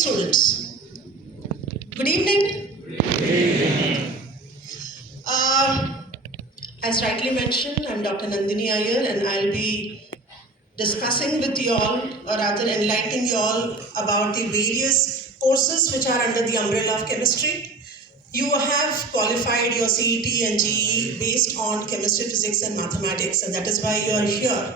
students. Good evening. Good evening. As rightly mentioned, I'm Dr. Nandini Iyer, and I'll be discussing with you all, or rather enlightening you all about the various courses which are under the umbrella of chemistry. You have qualified your CET and GE based on chemistry, physics and mathematics, and that is why you are here.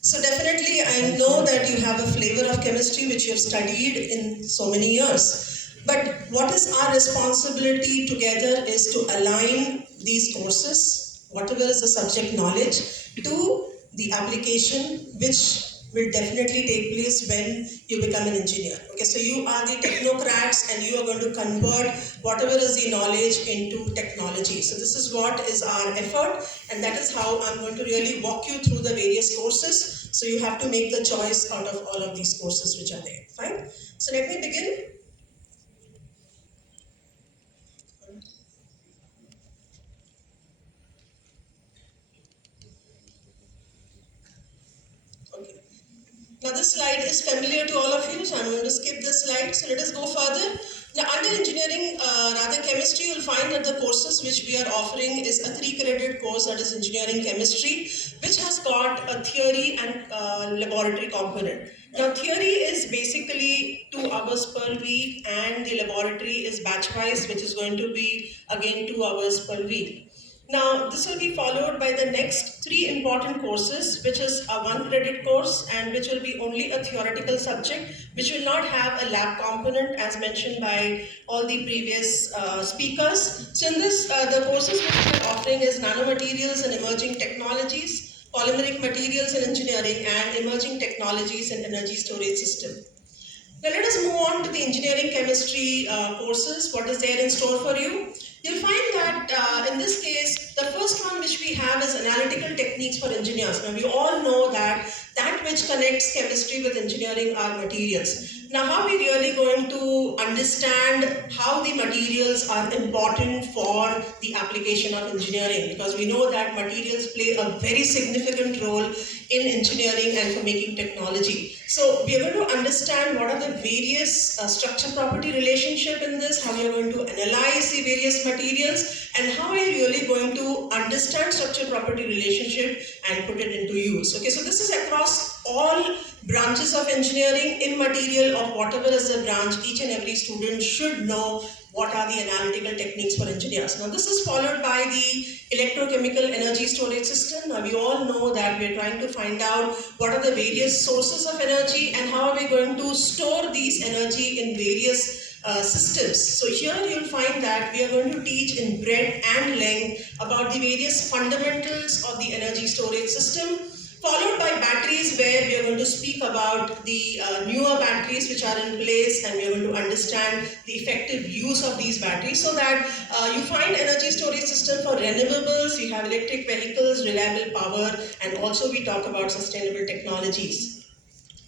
So definitely I know that you have a flavor of chemistry which you have studied in so many years. But what is our responsibility together is to align these courses, whatever is the subject knowledge, to the application which will definitely take place when you become an engineer. Okay, so you are the technocrats and you are going to convert whatever is the knowledge into technology. So this is what is our effort, and that is how I'm going to really walk you through the various courses. So you have to make the choice out of all of these courses which are there. Fine. So let me begin. Okay. Now this slide is familiar to all of you, so I'm going to skip this slide. So let us go further. Now under engineering, rather chemistry, you'll find that the courses which we are offering is a 3-credited course, that is engineering chemistry, which has got a theory and laboratory component. Now theory is basically 2 hours per week, and the laboratory is batch-wise, which is going to be again 2 hours per week. Now, this will be followed by the next 3 important courses, which is a 1-credit course and which will be only a theoretical subject, which will not have a lab component as mentioned by all the previous speakers. So in this, the courses which we are offering is nanomaterials and emerging technologies, polymeric materials and engineering, and emerging technologies and energy storage system. Now let us move on to the engineering chemistry courses. What is there in store for you? You'll find that in this case, the first one which we have is analytical techniques for engineers. Now we all know that which connects chemistry with engineering are materials. Now how are we really going to understand how the materials are important for the application of engineering? Because we know that materials play a very significant role in engineering and for making technology. So we are going to understand what are the various structure property relationship in this, how we are going to analyze the various materials, and how we are really going to understand structure property relationship and put it into use. Okay, so this is across all branches of engineering. In material of whatever is the branch, each and every student should know what are the analytical techniques for engineers. Now this is followed by the electrochemical energy storage system. Now we all know that we are trying to find out what are the various sources of energy and how are we going to store these energy in various systems. So here you'll find that we are going to teach in breadth and length about the various fundamentals of the energy storage system, followed by batteries, where we are going to speak about the newer batteries which are in place, and we are going to understand the effective use of these batteries, so that you find energy storage system for renewables, you have electric vehicles, reliable power, and also we talk about sustainable technologies.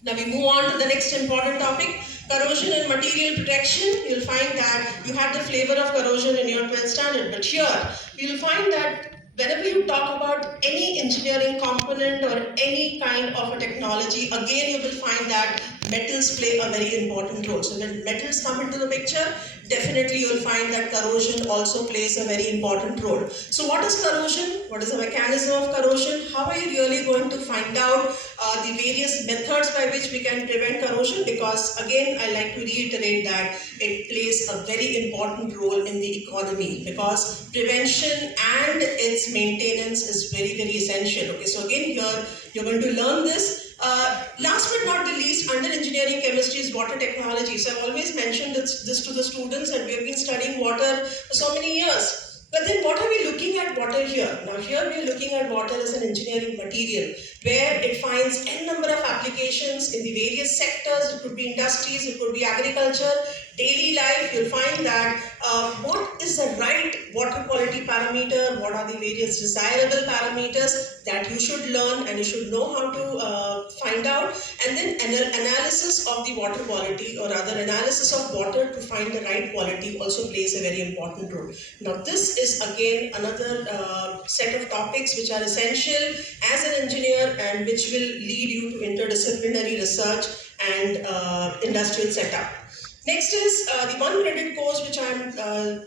Now we move on to the next important topic, corrosion and material protection. You'll find that you have the flavor of corrosion in your 12th standard, but here you'll find that whenever you talk about any engineering component or any kind of a technology, again you will find that metals play a very important role. So when metals come into the picture, definitely you will find that corrosion also plays a very important role. So what is corrosion? What is the mechanism of corrosion? How are you really going to find out the various methods by which we can prevent corrosion? Because again, I like to reiterate that it plays a very important role in the economy, because prevention and its maintenance is very, very essential. Okay, so again here you're going to learn this. Last but not the least, under engineering chemistry is water technology. So I've always mentioned this to the students, that we have been studying water for so many years. But then what are we looking at water here? Now here we are looking at water as an engineering material, where it finds n number of applications in the various sectors. It could be industries, it could be agriculture, daily life. You'll find that what is the right water quality parameter, what are the various desirable parameters that you should learn and you should know how to find out. And then analysis of the water quality, or rather analysis of water to find the right quality, also plays a very important role. Now this is again another set of topics which are essential as an engineer and which will lead you to interdisciplinary research and industrial setup. Next is the one credit course which I'm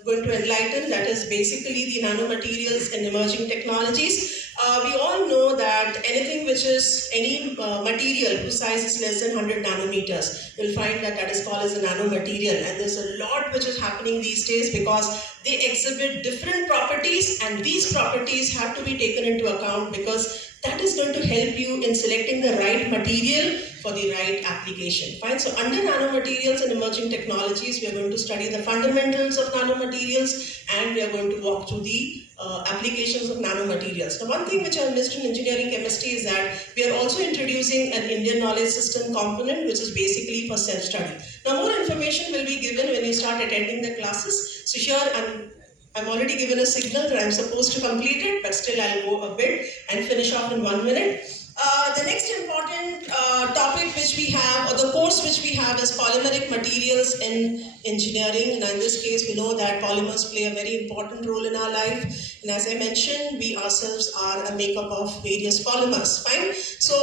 going to enlighten, that is basically the nanomaterials and emerging technologies. We all know that anything which is any material whose size is less than 100 nanometers, you'll find that that is called as a nanomaterial, and there's a lot which is happening these days because they exhibit different properties, and these properties have to be taken into account because that is going to help you in selecting the right material for the right application. Fine. So under nanomaterials and emerging technologies, we are going to study the fundamentals of nanomaterials, and we are going to walk through the applications of nanomaterials. Now, one thing which I missed in engineering chemistry is that we are also introducing an Indian knowledge system component, which is basically for self-study. Now, more information will be given when you start attending the classes. So here I'm already given a signal that I'm supposed to complete it, but still I'll go a bit and finish off in 1 minute. The next important topic which we have, or the course which we have, is polymeric materials in engineering. And in this case, we know that polymers play a very important role in our life. And as I mentioned, we ourselves are a makeup of various polymers. Fine. So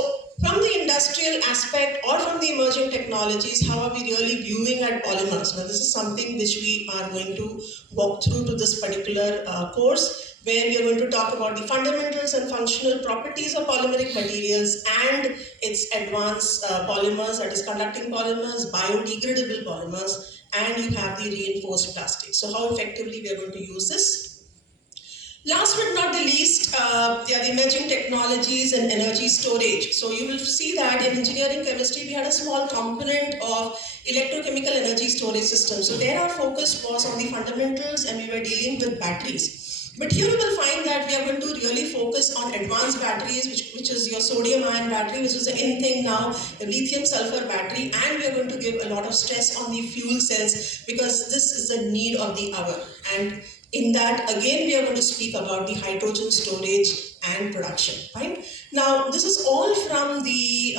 from the industrial aspect or from the emerging technologies, how are we really viewing at polymers? Now, this is something which we are going to walk through to this particular course, where we are going to talk about the fundamentals and functional properties of polymeric materials and its advanced polymers, that is conducting polymers, biodegradable polymers, and you have the reinforced plastics. So how effectively we are going to use this. Last but not the least, they are the emerging technologies and energy storage. So you will see that in engineering chemistry, we had a small component of electrochemical energy storage systems. So there our focus was on the fundamentals, and we were dealing with batteries. But here you will find that we are going to really focus on advanced batteries, which is your sodium ion battery, which is the in thing now, the lithium sulfur battery, and we are going to give a lot of stress on the fuel cells because this is the need of the hour. And in that, again, we are going to speak about the hydrogen storage and production. Fine. Now, this is all from the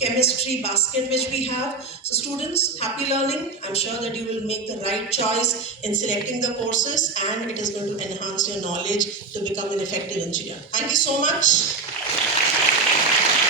chemistry basket which we have. So students, happy learning. I'm sure that you will make the right choice in selecting the courses, and it is going to enhance your knowledge to become an effective engineer. Thank you so much.